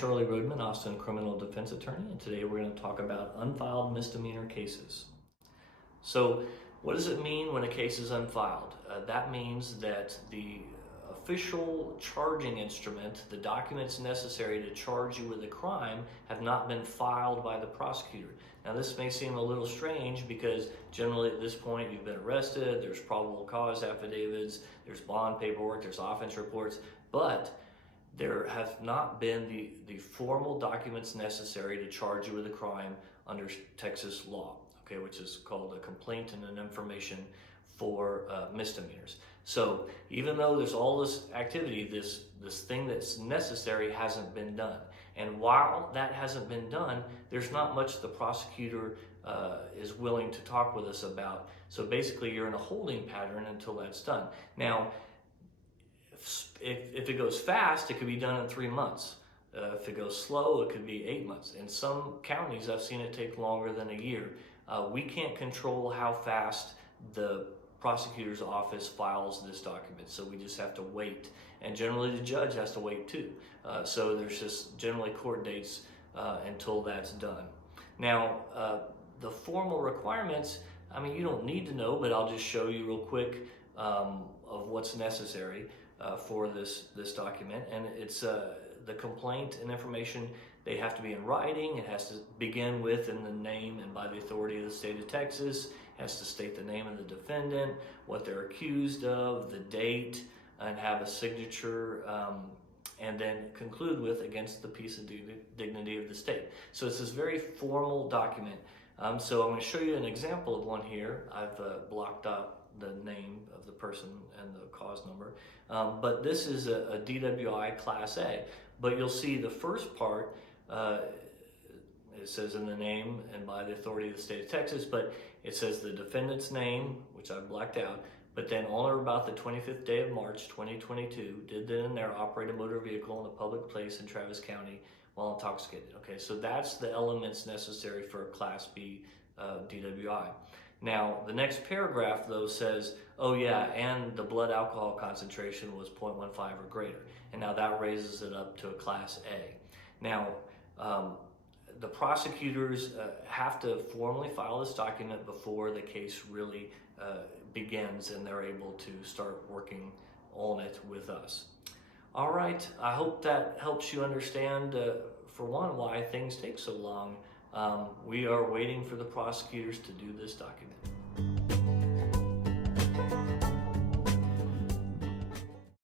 Charlie Roadman, Austin criminal defense attorney, and today we're going to talk about unfiled misdemeanor cases. So, what does it mean when a case is unfiled? That means that the official charging instrument, the documents necessary to charge you with a crime, have not been filed by the prosecutor. Now, this may seem a little strange because generally at this point you've been arrested, there's probable cause affidavits, there's bond paperwork, there's offense reports, but there have not been the formal documents necessary to charge you with a crime under Texas law, okay, which is called a complaint and an information for misdemeanors. So even though there's all this activity, this thing that's necessary hasn't been done. And while that hasn't been done, there's not much the prosecutor is willing to talk with us about. So basically you're in a holding pattern until that's done. Now, if it goes fast, it could be done in 3 months. If it goes slow, it could be 8 months. In some counties, I've seen it take longer than a year. We can't control how fast the prosecutor's office files this document, so we just have to wait. And generally, the judge has to wait too. So there's just generally court dates until that's done. Now, the formal requirements, I mean, you don't need to know, but I'll just show you real quick of what's necessary for this document. And it's the complaint and information. They have to be in writing. It has to begin with in the name and by the authority of the state of Texas. It has to state the name of the defendant, what they're accused of, the date, and have a signature, and then conclude with against the peace and dignity of the state. So it's this very formal document. So I'm going to show you an example of one here. I've blocked out the name of the person and the cause number. But this is a DWI Class A. But you'll see the first part, it says in the name and by the authority of the state of Texas, but it says the defendant's name, which I've blacked out, but then on or about the 25th day of March 2022, did then and there operate a motor vehicle in a public place in Travis County while intoxicated. Okay, so that's the elements necessary for a Class B DWI. Now, the next paragraph, though, says, oh yeah, and the blood alcohol concentration was 0.15 or greater. And now that raises it up to a Class A. Now, the prosecutors have to formally file this document before the case really begins and they're able to start working on it with us. All right, I hope that helps you understand, for one, why things take so long. We are waiting for the prosecutors to do this document.